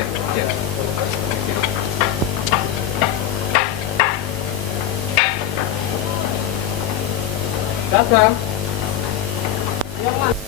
Cek, cek. Datang. Yang mana?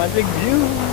Magic view.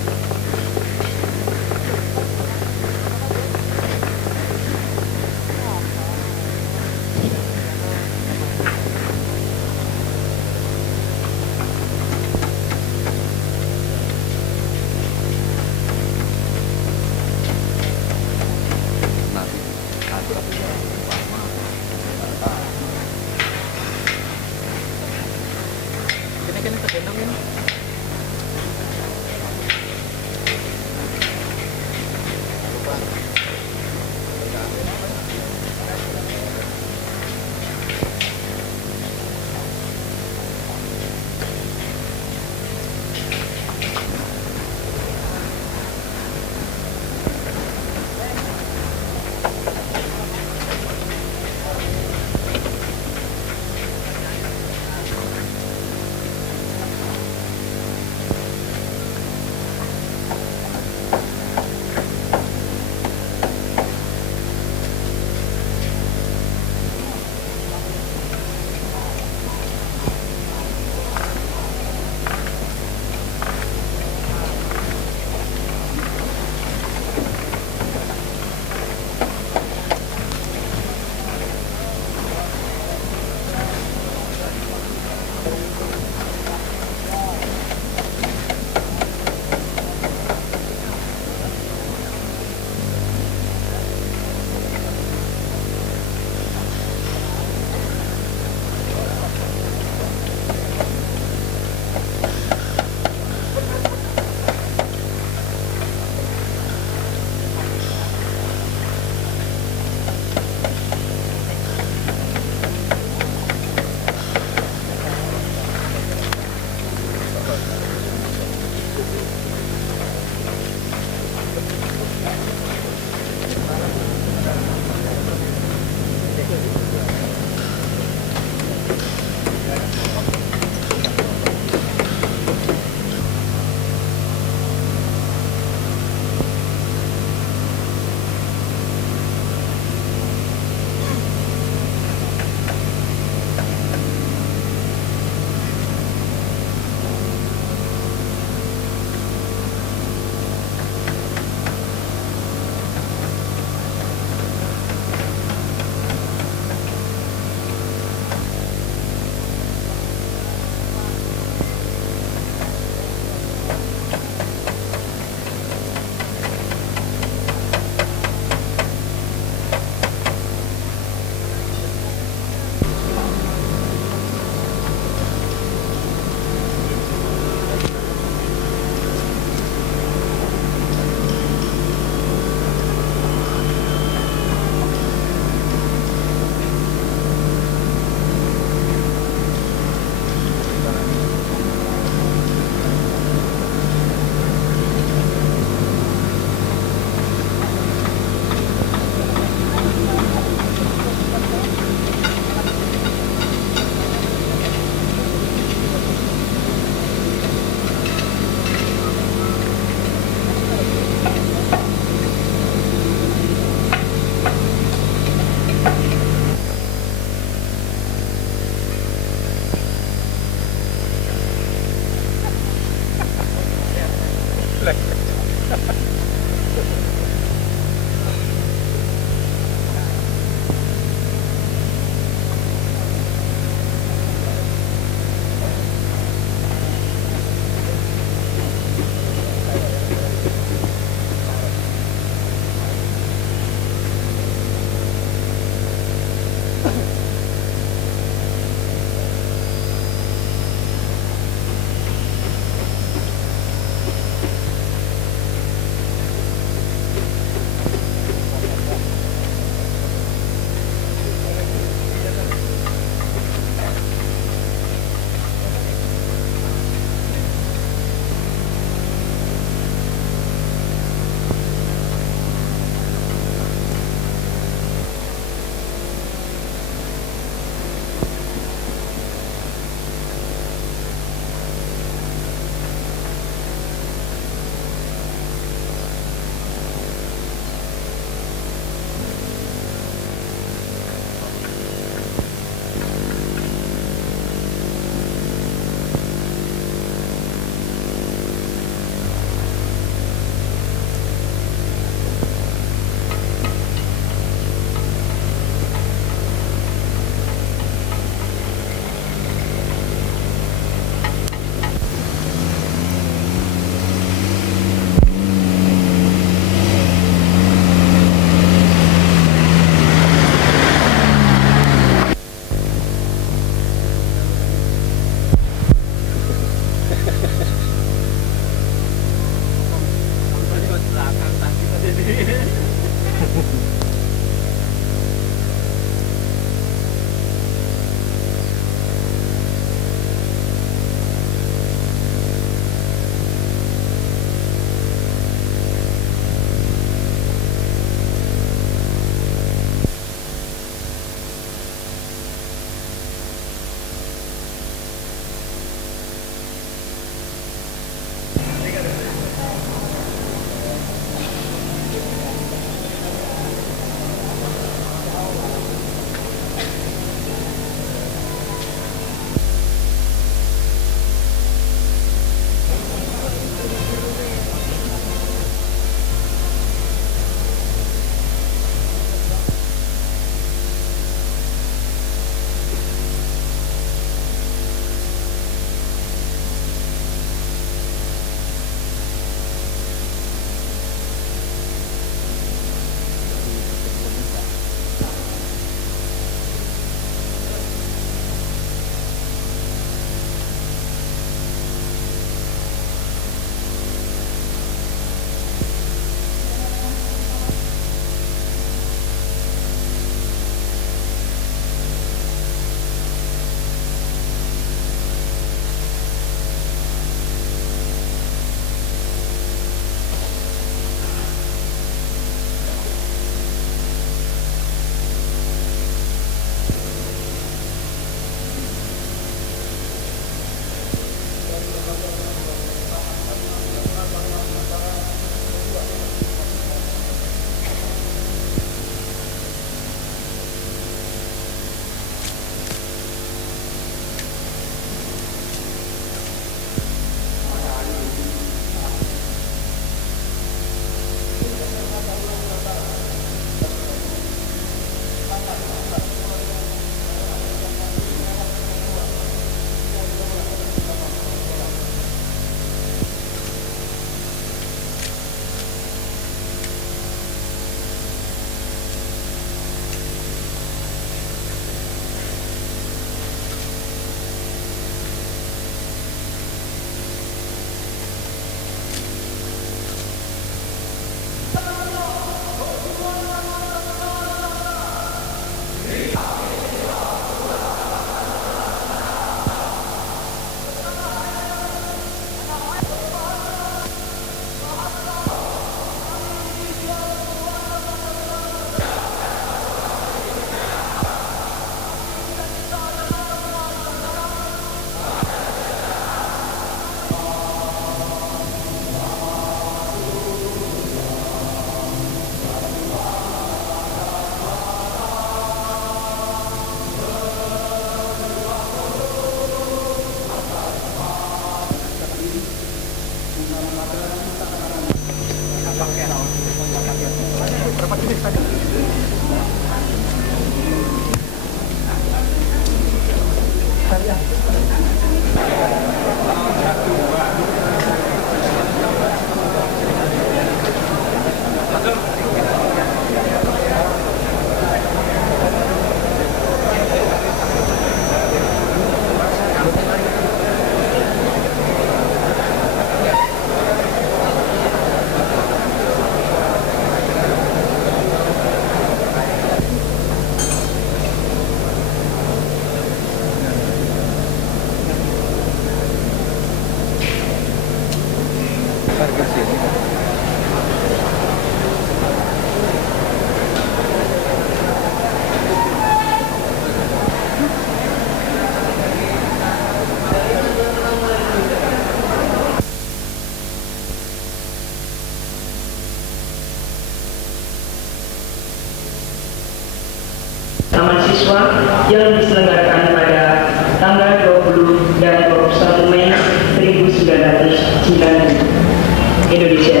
Taman Siswa yang diselenggarakan pada tanggal 20 dan 21 Mei 1990 Indonesia.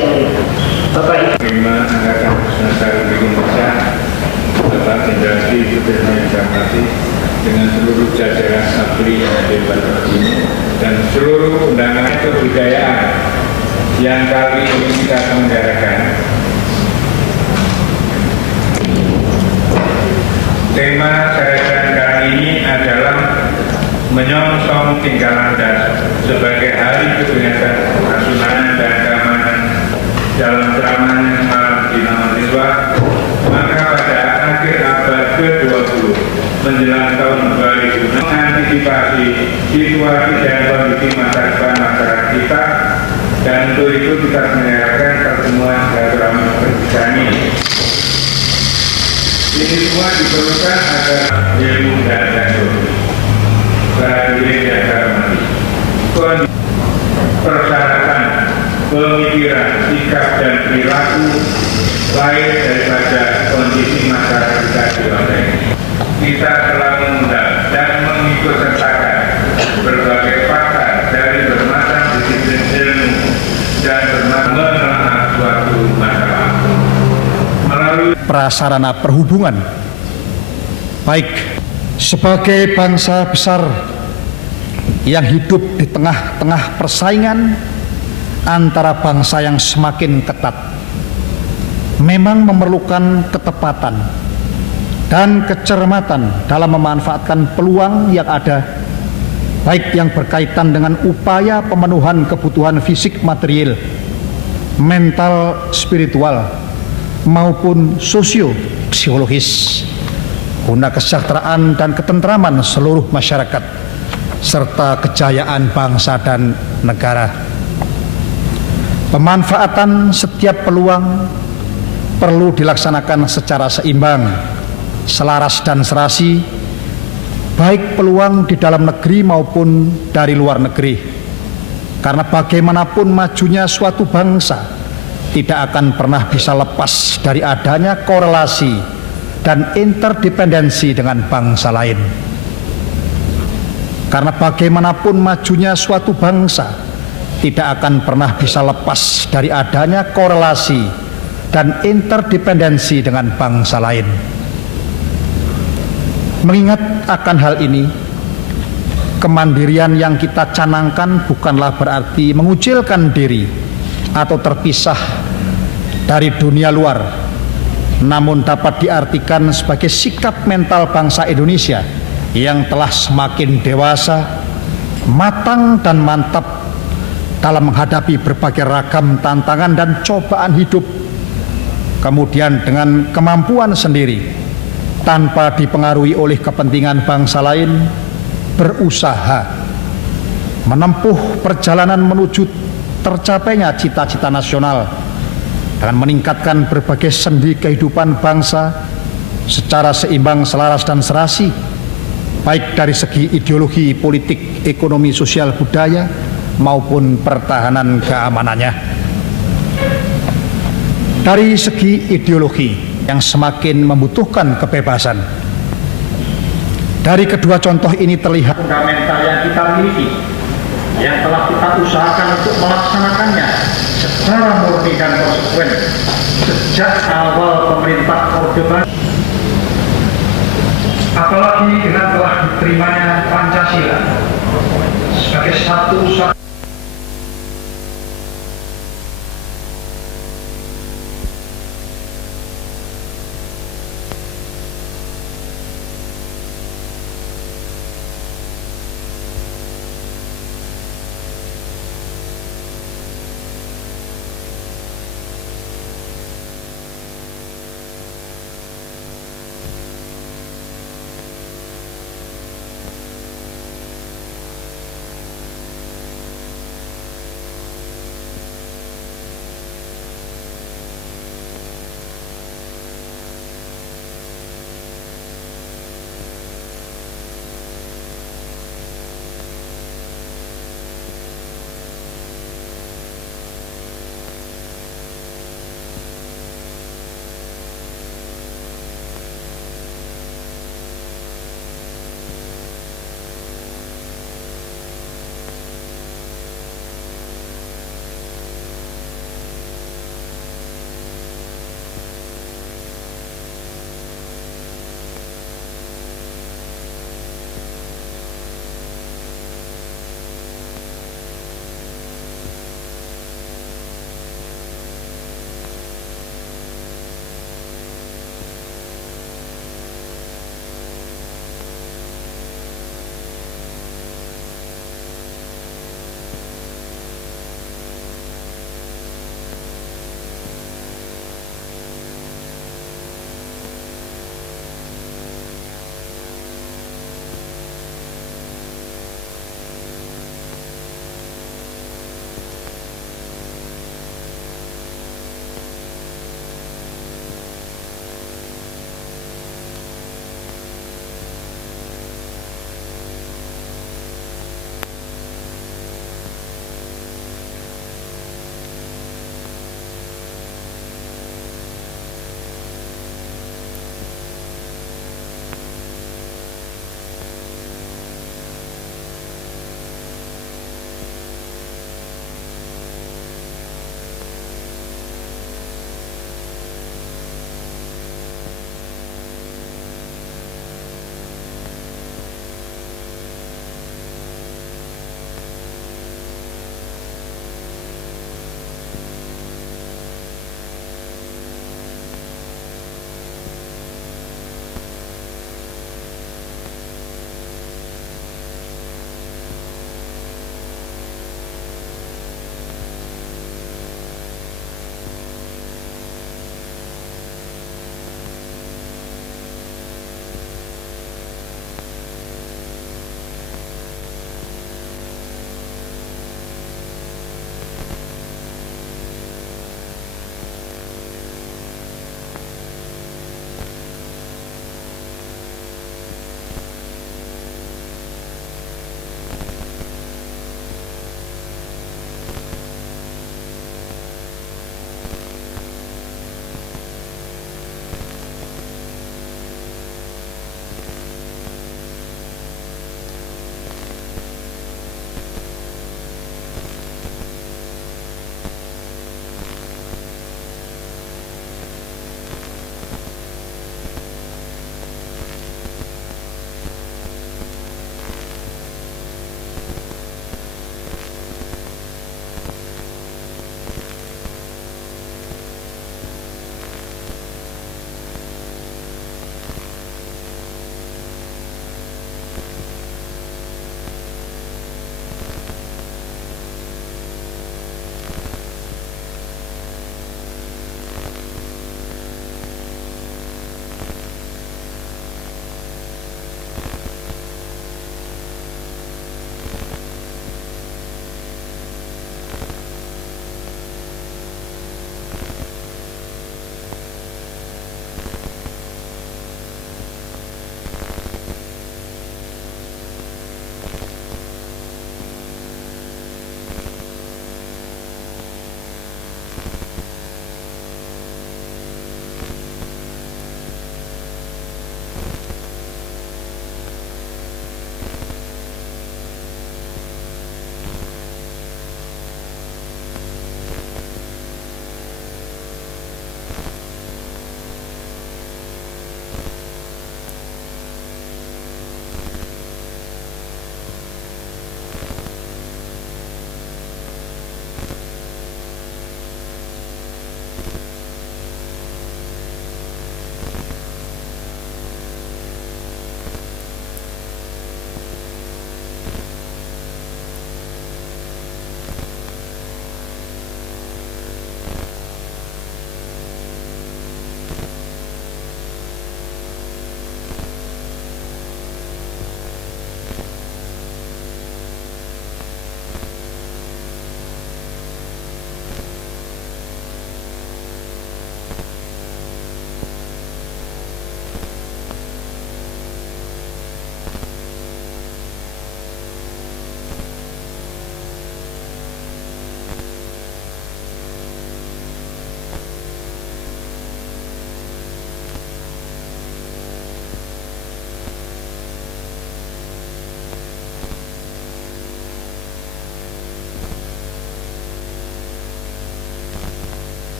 Bapak Ibu. Terima Angkatan Udara Republik Indonesia, Bapak Indrasti Sudirman yang saya hormati, dengan seluruh jajaran ABRI yang hadir pada hari ini dan seluruh undangan kebudayaan yang kali ini kita selenggarakan. Tema seresen kali ini adalah menyongsong tinggalan das sebagai hari kebebasan nasional dan keamanan. Dalam ceramahnya malam di Taman Siswa, maka pada akhir abad ke-20 menjelang tahun 2000 mengantisipasi situasi dan kondisi masa depan masyarakat kita, dan untuk itu kita menyelenggarakan pertemuan silaturahmi perpisahan ini. Ini semua diperlukan agar ilmu dan teknologi. Hadirin yang saya hormati, persyaratan pemikiran, sikap dan perilaku lain daripada kondisi masyarakat kita di luar ini. Kita telah mengundang dan mengikutsertakan berbagai pakar dari bermacam disiplin ilmu dan menelaah suatu masalah melalui prasarana perhubungan, baik sebagai bangsa besar yang hidup di tengah-tengah persaingan antara bangsa yang semakin ketat, memang memerlukan ketepatan dan kecermatan dalam memanfaatkan peluang yang ada, baik yang berkaitan dengan upaya pemenuhan kebutuhan fisik material, mental spiritual, maupun sosio-psikologis, guna kesejahteraan dan ketentraman seluruh masyarakat, serta kejayaan bangsa dan negara. Pemanfaatan setiap peluang perlu dilaksanakan secara seimbang, selaras dan serasi, baik peluang di dalam negeri maupun dari luar negeri. Karena bagaimanapun majunya suatu bangsa tidak akan pernah bisa lepas dari adanya korelasi dan interdependensi dengan bangsa lain. Karena bagaimanapun majunya suatu bangsa tidak akan pernah bisa lepas dari adanya korelasi dan interdependensi dengan bangsa lain. Mengingat akan hal ini, kemandirian yang kita canangkan bukanlah berarti mengucilkan diri atau terpisah dari dunia luar, namun dapat diartikan sebagai sikap mental bangsa Indonesia yang telah semakin dewasa, matang dan mantap dalam menghadapi berbagai ragam tantangan dan cobaan hidup, kemudian dengan kemampuan sendiri tanpa dipengaruhi oleh kepentingan bangsa lain, berusaha menempuh perjalanan menuju tercapainya cita-cita nasional dengan meningkatkan berbagai sendi kehidupan bangsa secara seimbang, selaras dan serasi, baik dari segi ideologi, politik, ekonomi, sosial, budaya maupun pertahanan keamanannya. Dari segi ideologi yang semakin membutuhkan kebebasan, dari kedua contoh ini terlihat fundamental yang kita miliki, yang telah kita usahakan untuk melaksanakannya secara murni dan konsekuen sejak awal pemerintah Orde Baru. Apalagi dengan telah diterimanya Pancasila sebagai satu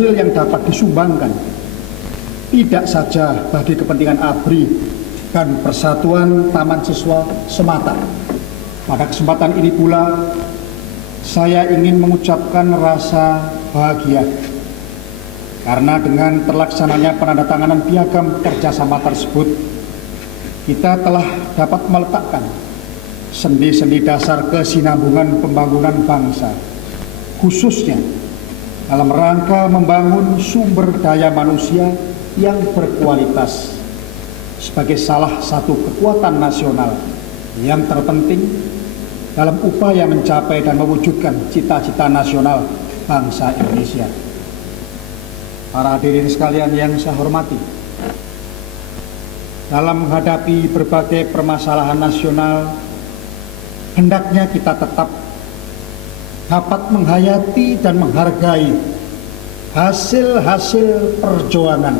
hasil yang dapat disumbangkan tidak saja bagi kepentingan ABRI dan persatuan taman siswa semata. Pada kesempatan ini pula saya ingin mengucapkan rasa bahagia karena dengan terlaksananya penandatanganan piagam kerjasama tersebut, kita telah dapat meletakkan sendi-sendi dasar kesinambungan pembangunan bangsa, khususnya dalam rangka membangun sumber daya manusia yang berkualitas sebagai salah satu kekuatan nasional yang terpenting dalam upaya mencapai dan mewujudkan cita-cita nasional bangsa Indonesia. Para hadirin sekalian yang saya hormati, dalam menghadapi berbagai permasalahan nasional, hendaknya kita tetap dapat menghayati dan menghargai hasil-hasil perjuangan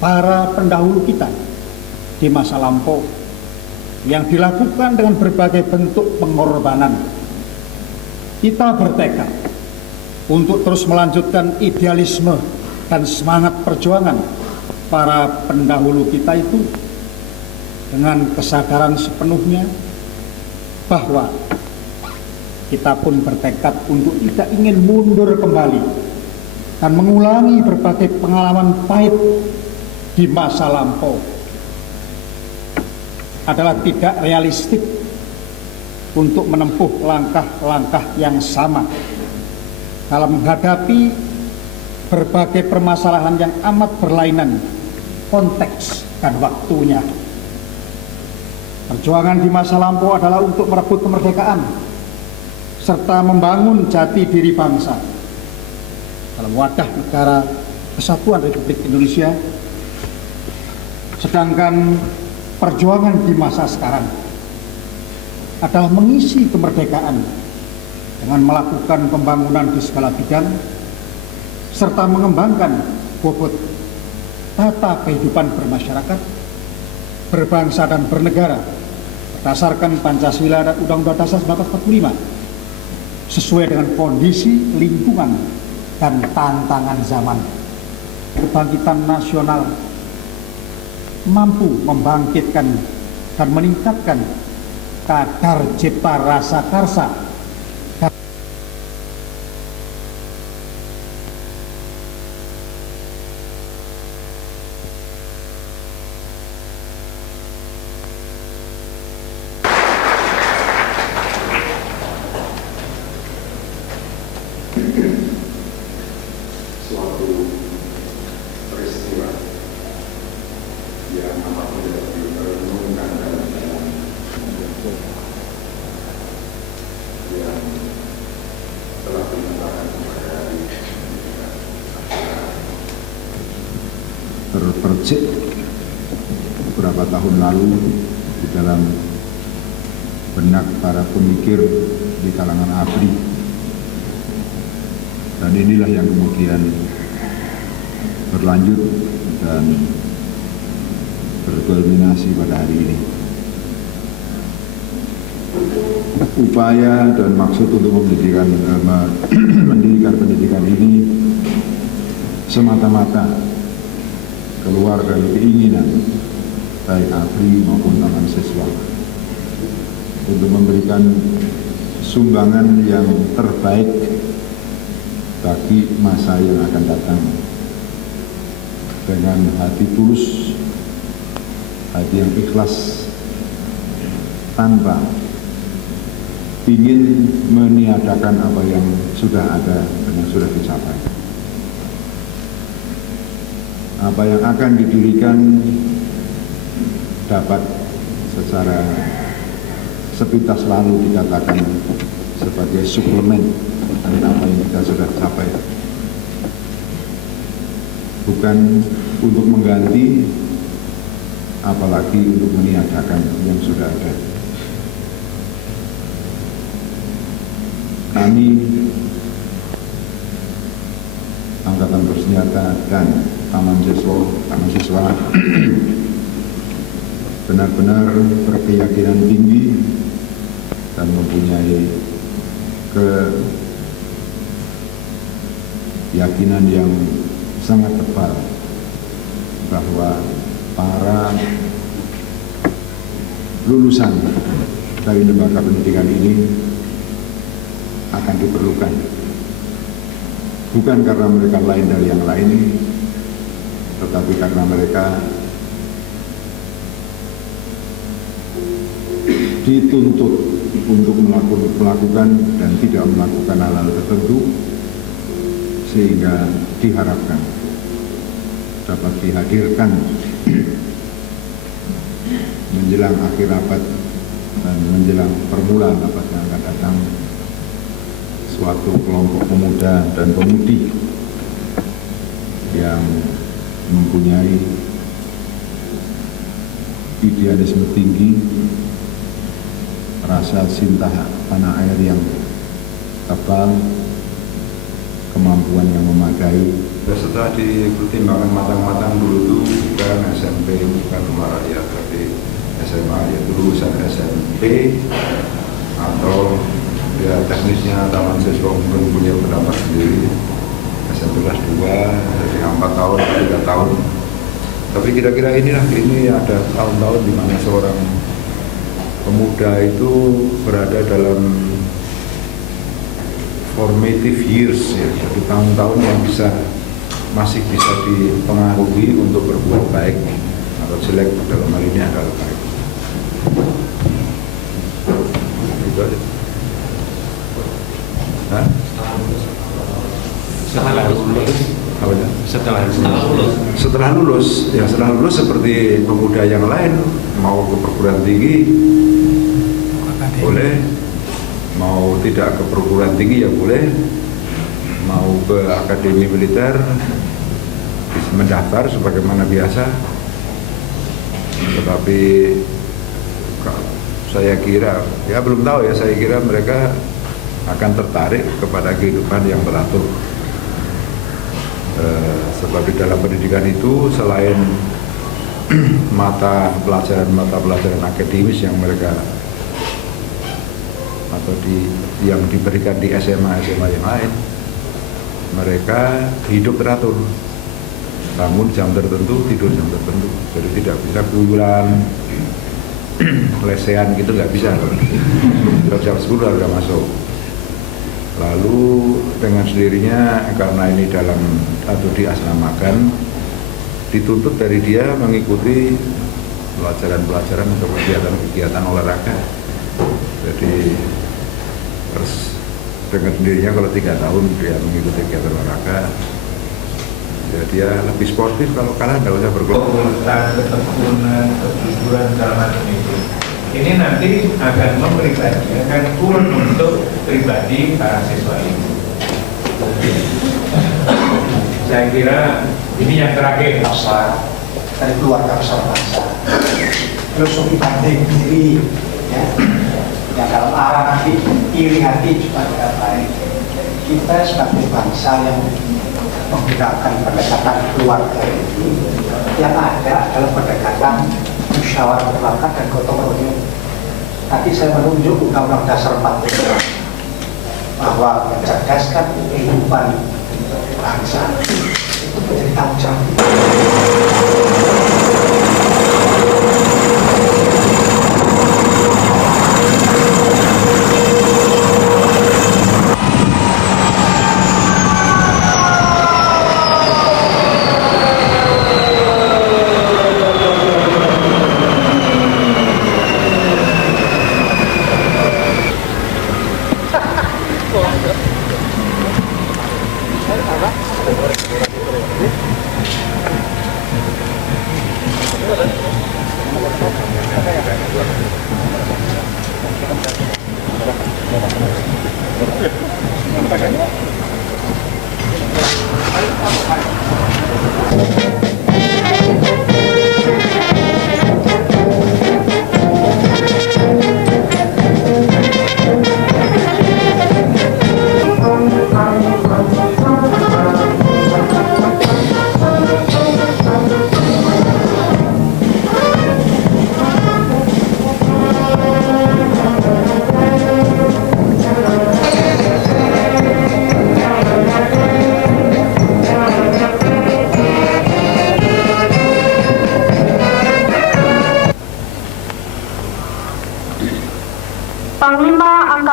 para pendahulu kita di masa lampau yang dilakukan dengan berbagai bentuk pengorbanan. Kita bertekad untuk terus melanjutkan idealisme dan semangat perjuangan para pendahulu kita itu dengan kesadaran sepenuhnya bahwa kita pun bertekad untuk tidak ingin mundur kembali dan mengulangi berbagai pengalaman pahit di masa lampau. Adalah tidak realistik untuk menempuh langkah-langkah yang sama dalam menghadapi berbagai permasalahan yang amat berlainan konteks dan waktunya. Perjuangan di masa lampau adalah untuk merebut kemerdekaan serta membangun jati diri bangsa dalam wadah negara Kesatuan Republik Indonesia. Sedangkan perjuangan di masa sekarang adalah mengisi kemerdekaan dengan melakukan pembangunan di segala bidang serta mengembangkan bobot tata kehidupan bermasyarakat, berbangsa dan bernegara berdasarkan Pancasila dan Undang-Undang Dasar 1945 sesuai dengan kondisi lingkungan dan tantangan zaman. Kebangkitan nasional mampu membangkitkan dan meningkatkan kadar cipta rasa karsa terpercik beberapa tahun lalu di dalam benak para pemikir di kalangan ABRI, dan inilah yang kemudian berlanjut dan berkulminasi pada hari ini. Upaya dan maksud untuk mendirikan pendidikan ini semata-mata keluar dari keinginan baik ABRI maupun taman siswa untuk memberikan sumbangan yang terbaik bagi masa yang akan datang dengan hati tulus, hati yang ikhlas, tanpa ingin meniadakan apa yang sudah ada dan yang sudah dicapai. Apa yang akan didirikan dapat secara sepintas lalu dikatakan sebagai suplemen dari apa yang kita sudah capai, bukan untuk mengganti, apalagi untuk meniadakan yang sudah ada. Kami Angkatan Bersenjata dan Taman Siswa benar-benar berkeyakinan tinggi dan mempunyai keyakinan yang sangat tebal bahwa para lulusan dari lembaga pendidikan ini akan diperlukan, bukan karena mereka lain dari yang lain, tetapi karena mereka dituntut untuk melakukan dan tidak melakukan hal-hal tertentu, sehingga diharapkan dapat dihadirkan menjelang akhir abad dan menjelang permulaan abad yang akan datang suatu kelompok pemuda dan pemudi yang mempunyai idealisme tinggi, rasa cinta tanah air yang tebal, kemampuan yang memadai. Setelah dipertimbangkan matang-matang dulu itu bukan SMP, bukan rumah rakyat, tapi SMA, yaitu lulusan SMP atau ya teknisnya taman siswa mungkin punya pendapat sendiri, SMP kelas 2, jadi 4 tahun, 3 tahun. Tapi kira-kira ini ada tahun-tahun di mana seorang pemuda itu berada dalam formative years, ya, jadi tahun-tahun yang masih bisa dipengaruhi untuk berbuat baik atau jelek, dalam hal ini adalah baik. Itu aja. Hah? Setelah lulus seperti pemuda yang lain, mau ke perguruan tinggi boleh, mau tidak ke perguruan tinggi ya boleh, mau ke akademi militer bisa mendaftar sebagaimana biasa. Tetapi saya kira, ya belum tahu ya, saya kira mereka akan tertarik kepada kehidupan yang teratur. Sebab di dalam pendidikan itu selain mata pelajaran akademis yang mereka atau yang diberikan di SMA yang lain, mereka hidup teratur, bangun jam tertentu, tidur jam tertentu, jadi tidak bisa keluyuran, lesehan gitu nggak bisa. Jam 10 harus masuk. Lalu dengan sendirinya karena ini dalam atau diasramakan, dituntut dari dia mengikuti pelajaran-pelajaran atau kegiatan olahraga. Jadi terus dengan sendirinya kalau 3 tahun dia mengikuti kegiatan olahraga, ya dia lebih sportif. Kalau kalah nggak usah berkelompok. Ketekunan, kejujuran segala macam itu. Ini nanti akan memberi bagian, akan turun untuk pribadi para siswa ini. Saya kira ini yang terakhir. Bangsa, dari keluarga besar bangsa, filosofi banding diri, ya, yang dalam arah nanti iri hati juga tidak baik. Kita sebagai bangsa yang menggunakan pendekatan keluarga ini, yang ada adalah pendekatan musyawarah mufakat dan gotong royong. Tadi saya menunjuk Undang-Undang Dasar 45 bahwa mencerdaskan kehidupan bangsa itu menjadi tanggung jawab kita.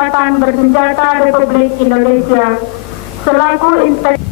Angkatan Bersenjata Republik Indonesia selaku Inspektur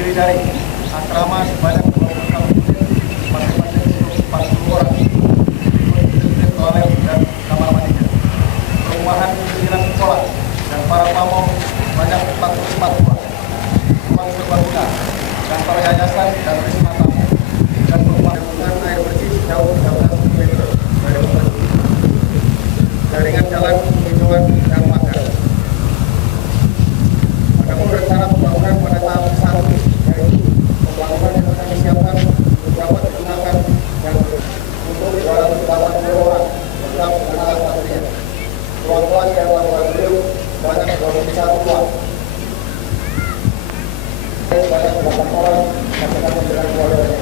terdiri dari asrama sebanyak 20 unit, masing-masing 40 orang, toilet dan kamar mandi, perumahan 9 sekolah dan para pamong banyak 44 buah, ruang serbaguna, kantor yayasan dan wisma tamu, dan perumahan air bersih sejauh 13 km dari lokasi, jaringan jalan hijauan dan makan. Adapun rencana pembangunan pada tahap 1 yaitu pembangunan yang akan disiapkan dapat digunakan yang untuk 280 orang lengkap dengan alat patrinya. Ruang kelas yang laboratorium banyak 21 ruang. Banyak 8 orang masing-masing dengan keluarganya.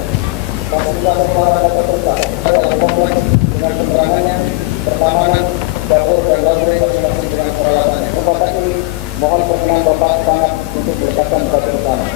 Fasilitas olahraga terbuka dalam kompleks dengan penerangannya, pertamanan, dapur dan laundry masing-masing dengan peralatannya. Tempat ini mohon perkenan Bapak sangat untuk meletakkan batu utama.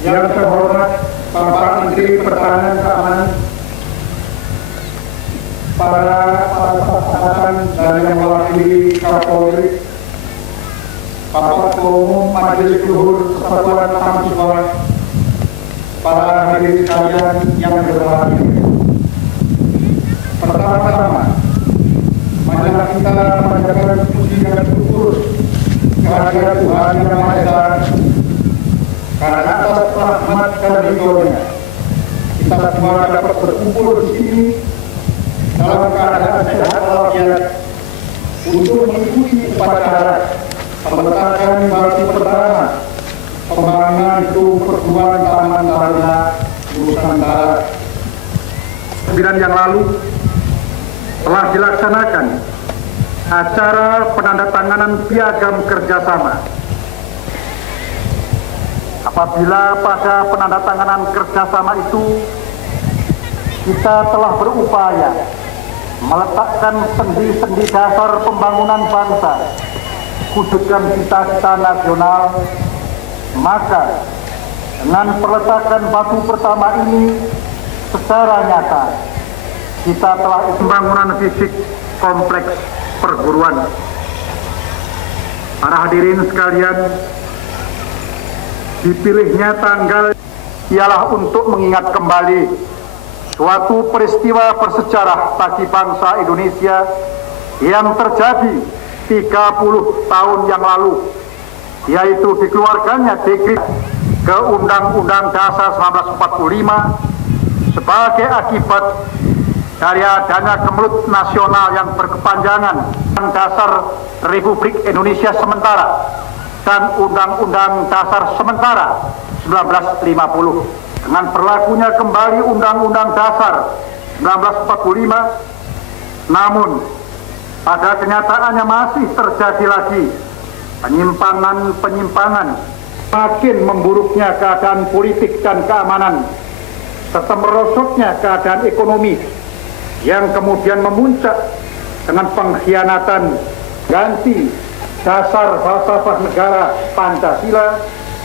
Yang terhormat Bapak Menteri Pertahanan Keamanan, para angkatan dan yang mewakili Kapolri, Bapak Ketua Umum Majelis Luhur Persatuan Mahasiswa, para hadirin sekalian yang berbahagia. Pertama-tama, marilah kita panjatkan puji dan syukur kehadirat Tuhan Yang Maha Esa. Karena atas rahmat dan ridho-Nya, kita semua dapat berkumpul di sini dalam keadaan sehat walafiat untuk mengikuti upacara pemetakan batu pertama pembangunan gedung perguruan Taman Taruna Nusantara. 9 yang lalu telah dilaksanakan acara penandatanganan piagam kerjasama. Apabila pada penandatanganan kerjasama itu kita telah berupaya meletakkan sendi-sendi dasar pembangunan bangsa, wujudkan cita-cita nasional, maka dengan peletakan batu pertama ini secara nyata kita telah pembangunan fisik kompleks perguruan. Para hadirin sekalian, dipilihnya tanggal ialah untuk mengingat kembali suatu peristiwa bersejarah bagi bangsa Indonesia yang terjadi 30 tahun yang lalu, yaitu dikeluarkannya dekret ke Undang-Undang Dasar 1945 sebagai akibat dari adanya Kemelut Nasional yang berkepanjangan Dasar Republik Indonesia Sementara dan Undang-Undang Dasar Sementara 1950. Dengan berlakunya kembali Undang-Undang Dasar 1945, namun pada kenyataannya masih terjadi lagi penyimpangan, makin memburuknya keadaan politik dan keamanan, serta merosotnya keadaan ekonomi yang kemudian memuncak dengan pengkhianatan ganti dasar falsafah negara Pancasila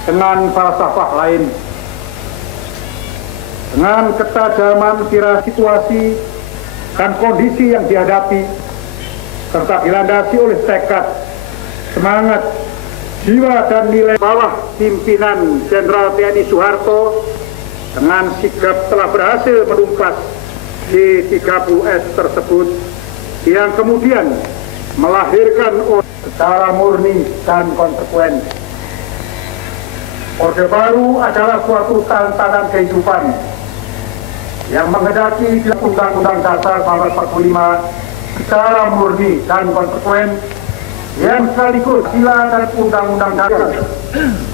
dengan falsafah lain. Dengan ketajaman kira situasi dan kondisi yang dihadapi, serta dilandasi oleh tekad, semangat, jiwa dan nilai bawah pimpinan Jenderal TNI Soeharto dengan sigap telah berhasil menumpas G30S tersebut yang kemudian melahirkan secara murni dan konsekuen. Orde Baru adalah suatu tantangan kehidupan yang menghendaki Undang-Undang Dasar 1945 secara murni dan konsekuen, yang sekaligus sila dan Undang-Undang Dasar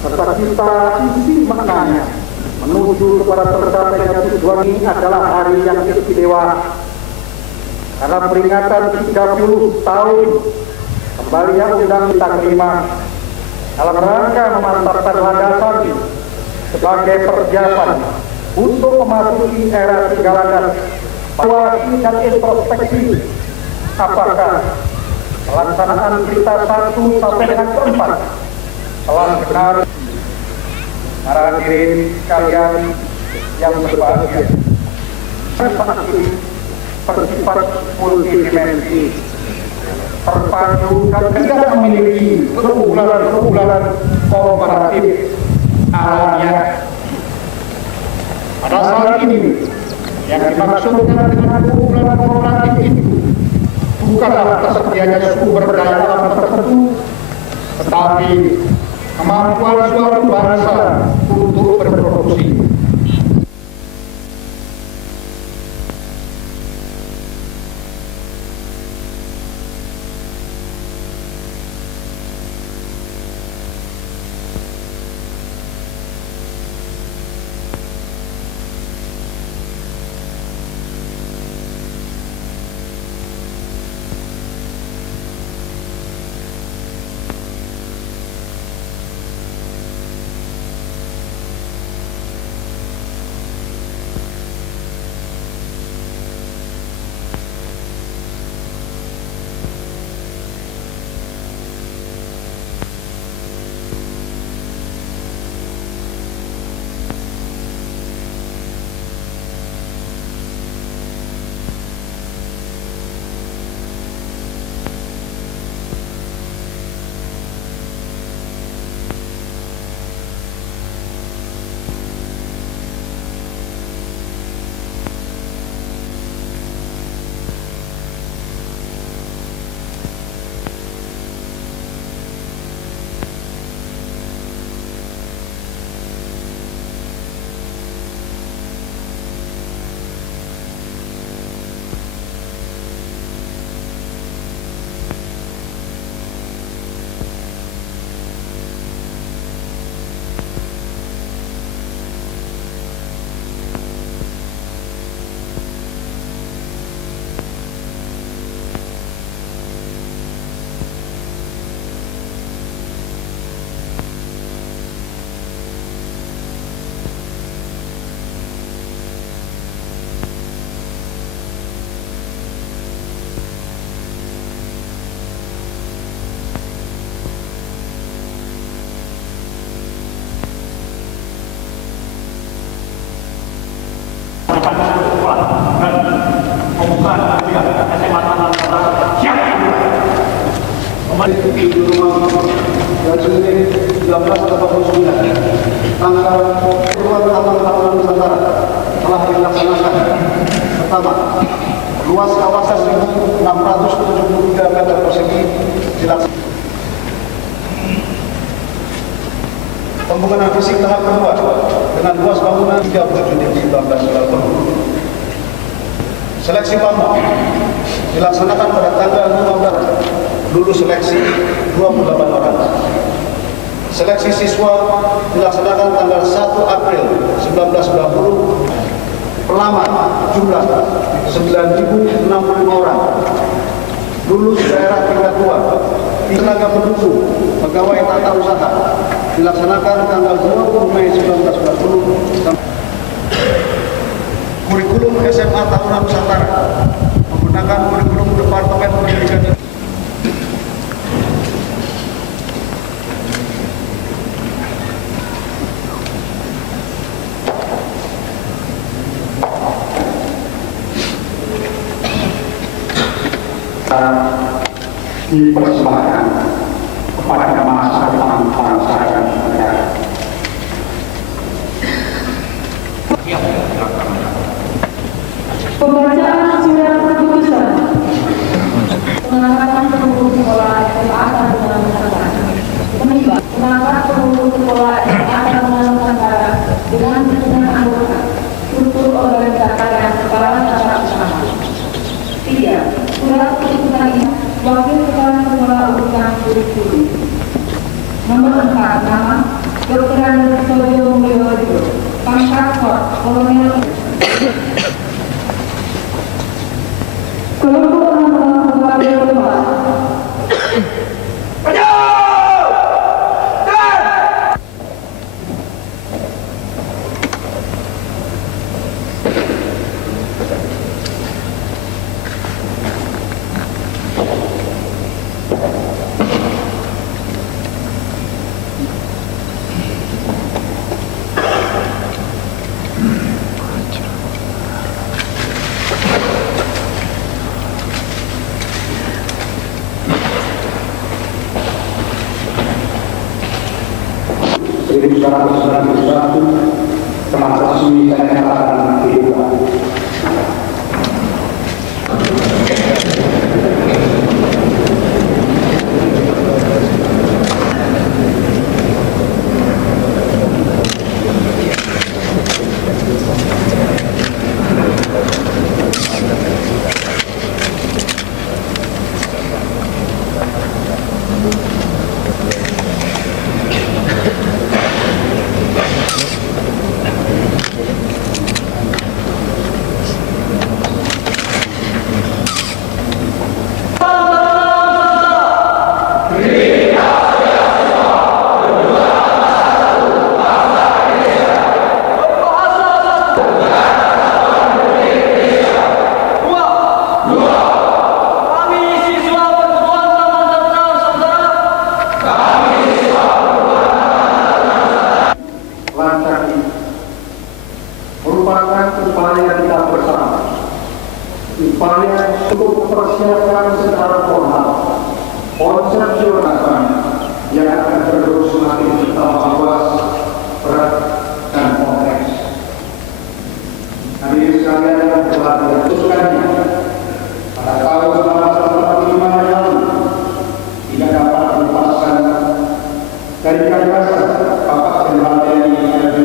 serta kita isi maknanya menuju kepada tercapainya tujuan ini adalah hari yang istimewa karena peringatan 30 tahun kembalinya Undang-Undang kelima dalam rangka memantapkan landasan sebagai persiapan untuk memasuki era tinggalan evaluasi dan introspeksi apakah pelaksanaan berita 1 sampai dengan 4 telah benar. Para hadirin sekalian yang berbahagia, prestasi bersifat multidimensi, terpadu dan tidak memiliki keunggulan komparatif alamiah. Pada saat ini, yang dimaksudkan dengan keunggulan komparatif itu bukanlah tersedianya sumber daya alam tertentu, tetapi kemampuan suatu bangsa untuk berproduksi. dan pembukaan ketiga SMA Taman Nusantara siap. Tanggal Peruan Taman Nusantara telah dilaksanakan. Pertama, luas kawasan 1.673 meter persegi dilaksanakan. Pembangunan fisik tahap kedua dengan luas bangunan 37.1990. Seleksi bambu dilaksanakan pada tanggal 15, lulus seleksi 28 orang. Seleksi siswa dilaksanakan tanggal 1 April 1990. Pelamar jumlah 9.065 orang. Lulus daerah tingkat 2. Tenaga pendukung pegawai tata usaha dilaksanakan tanggal 20 Mei 1990. Kurikulum SMA Tahunan Nusantara menggunakan kurikulum Departemen Pendidikan. Dipersembahkan kepada masa depan bangsa dan negara. Pembacaan surat keputusan pengangkatan pengurus sekolah SMA Tahunan Nusantara. Mengangkat pengurus sekolah SMA Tahunan Nusantara dengan jumlah anggota, struktur organisasi dan kepala tata usaha. 3. Surat keputusan ini Wakil Kepala Sekolah Urusan Kurikulum. Nomor 4, nama Dr. Andes Sojo Mulyojo, pangkat Kolonel. Kelompok teman-teman sekolah telah resmi saya nyatakan dibuka. upaya untuk mempersiapkan secara formal konsepsional yang akan terus semakin bertambah luas, berat, dan kompleks. Hadirin sekalian yang telah diputuskannya pada tahun 1945 yang lalu tidak dapat dilepaskan dari gagasan Bapak Jenderal TNI R.I.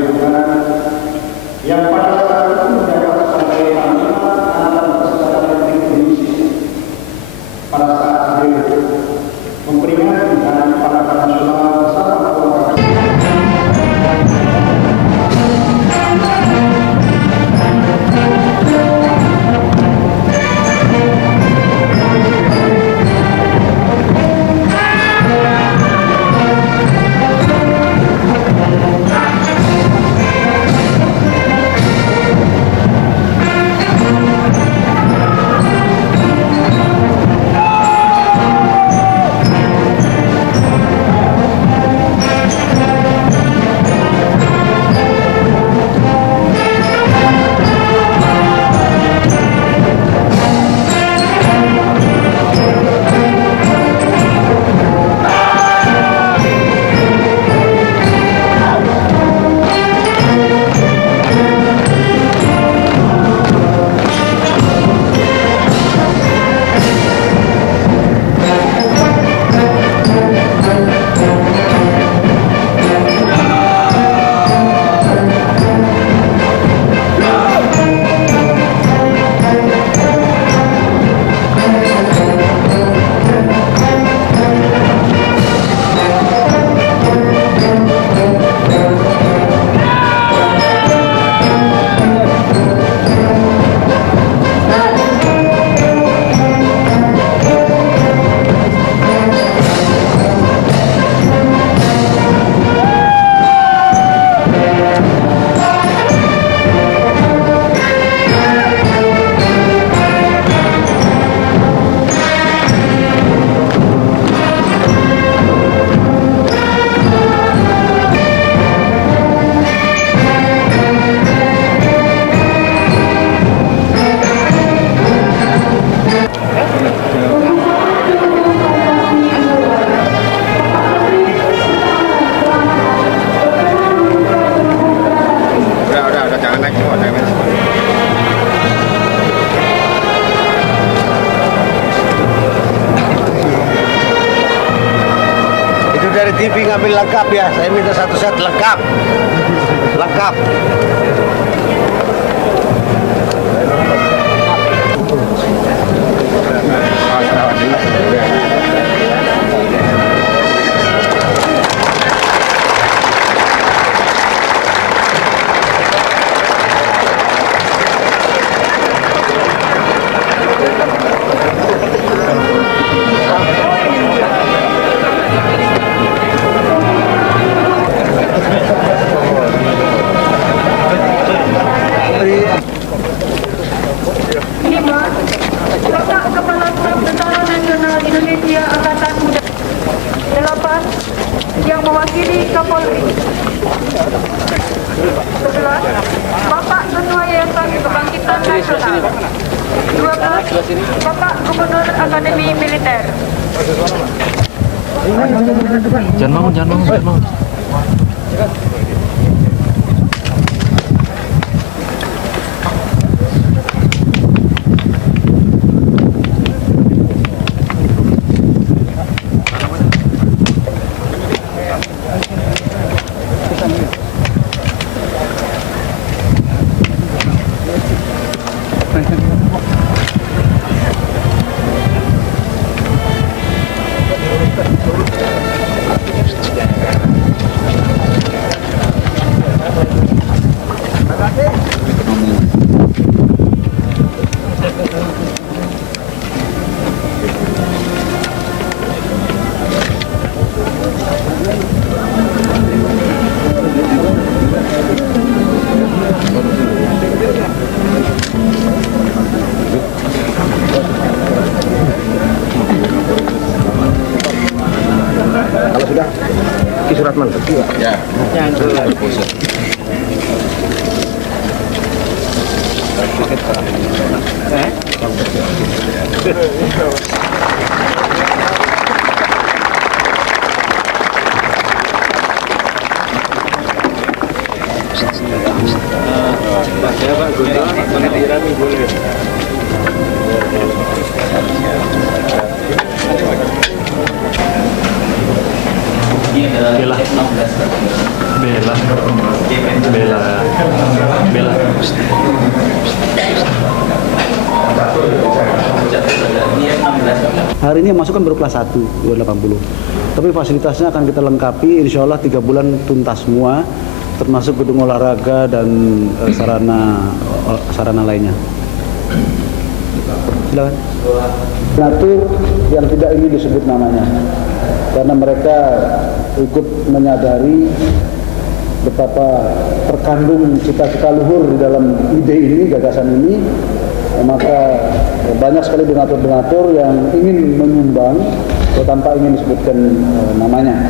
yang pada saat itu menjabat sebagai Panglima Angkatan Bersenjata Republik Indonesia pada saat beliau memperingati Hari Kemerdekaan Nasional bersama keluarga. TV ngambil lengkap ya. Saya minta satu set lengkap. Lengkap. Bapak Kepala Staf Tentara Nasional Indonesia Angkatan Udara. 8. Yang mewakili Kapolri. 11. Bapak Ketua Yayasan Kebangkitan Nasional. 12. Bapak Gubernur Akademi Militer. Jangan bangun. Kalau sudah, Ki Suratman. Ya. Bella. Hari ini yang masuk kan baru kelas 1, 280. Tapi fasilitasnya akan kita lengkapi, insya Allah 3 bulan tuntas semua, termasuk gedung olahraga dan sarana lainnya. Silakan. Natur yang tidak ingin disebut namanya, karena mereka ikut menyadari betapa terkandung cita-cita luhur di dalam ide ini, gagasan ini, maka banyak sekali donatur-donatur yang ingin menyumbang tanpa ingin disebutkan namanya.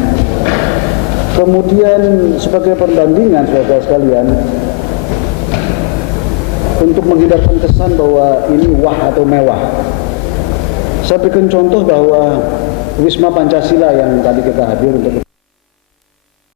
Kemudian sebagai perbandingan saudara sekalian, untuk menghindarkan kesan bahwa ini wah atau mewah, saya berikan contoh bahwa Wisma Pancasila yang tadi kita hadir untuk